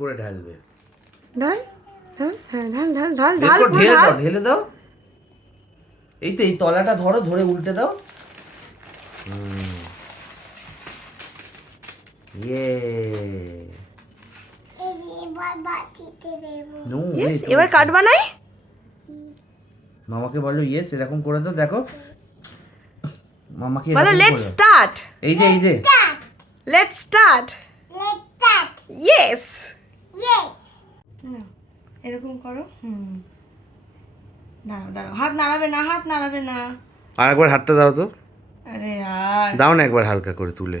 করে ঢালবে। ঢাল ঢাল, হ্যাঁ ঢাল ঢাল ঢাল ঢাল, ঢেলে দাও, ঢেলে দাও। এই তো এই তলাটা ধরো, ধরে উল্টে দাও। এবার কাট বানাই। মামাকে বলো ইয়েস, এরকম করে দাও। দেখো মামাকে বলো লেটস স্টার্ট। এই যে এই যে লেটস স্টার্ট। ইয়েস এরকম করো। দাঁড়াও দাঁড়াও, হাত নাড়াবে না, হাত নাড়াবে না। আর একবার হাতটা দাও তো। আরে আর দাও না একবার হালকা করে তুলে।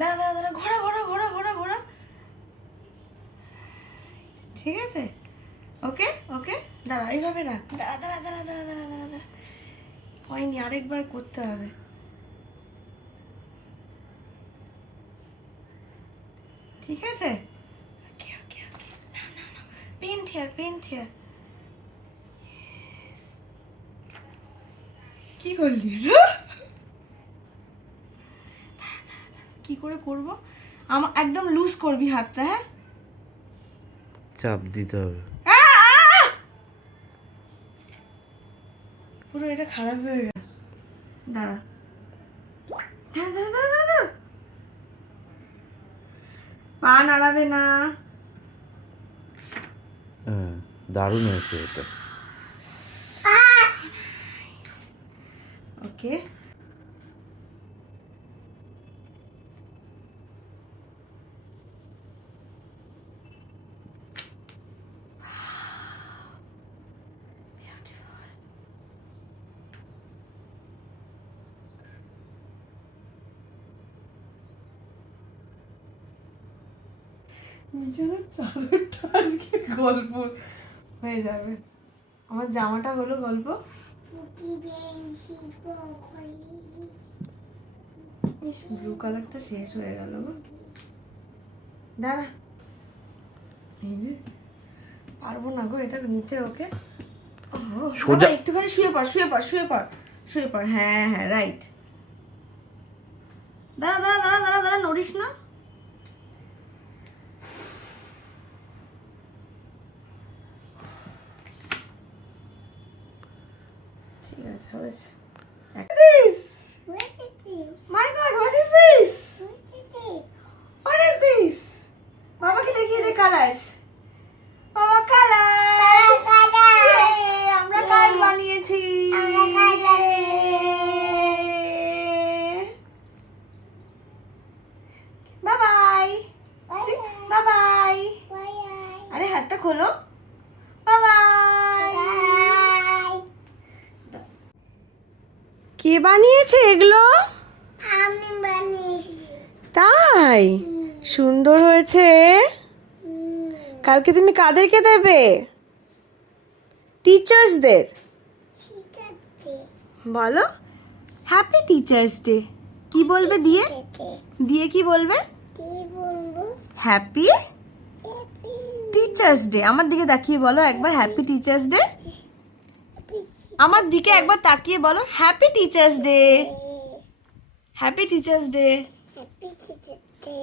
দাঁড়া দাঁড়া দাঁড়া, ঘোরা ঘোরা ঘোরা ঘোরা ঘোরা। ঠিক আছে, ওকে ওকে। দাঁড়া এইভাবে রাখ। দাঁড়া দাঁড়া দাঁড়া দাঁড়া দাঁড়া দাঁড়া দাঁড়া, হয়নি, আরেকবার করতে হবে। ঠিক আছে, ওকে ওকে ওকে। নাও নাও নাও, পেন্ট হিয়ার, পেন্ট হিয়ার। কি করলি? কি করে করব? আমার একদম লুজ করবি হাতটা, হ্যাঁ? চাপ দিতে হবে। পুরো এটা খারাপ হয়ে গেল। দাঁড়া দাঁড়া দাঁড়া দাঁড়া দাঁড়া দাঁড়া, পা নাড়াবে না। হ্যাঁ, দারুণ হয়েছে এটা। ওকে, বিছানার চাদরটা আজকে গল্প হয়ে যাবে। আমার জামাটা হলো গল্প। ব্লু কালারটা শেষ হয়ে গেল গো। দাঁড়া, পারবো না গো এটা নিতে। ওকে সোজা একটুখানি শুয়ে পড়, শুয়ে পড়, শুয়ে পড়, শুয়ে পড়। হ্যাঁ হ্যাঁ রাইট। দাঁড়া দাঁড়া দাঁড়া দাঁড়া দাঁড়া, নড়িস না। ঠিক আছে, হয়েছে। My God, what is this? What is this? বাবাকে দেখিয়ে দে কালার্স। বাবা কালার্স, আমরা কার্ড বানিয়েছি। Bye bye, bye bye. আরে হাতটা খোলো। Bye bye. কে বানিয়েছে এগুলো? আমি বানিয়েছি। তাই সুন্দর হয়েছে। কালকে তুমি কাদেরকে দেবে? টিচার্সদের। ঠিক আছে, বলো হ্যাপি টিচার্স ডে। কি বলবে দিয়ে? দিয়ে কি বলবে? কি বলবো? Happy teachers day. আমার দিকে তাকিয়ে বলো একবার হ্যাপি টিচার্স ডে। আমার দিকে একবার তাকিয়ে বলো happy teachers day. Happy teachers day. Happy teachers day.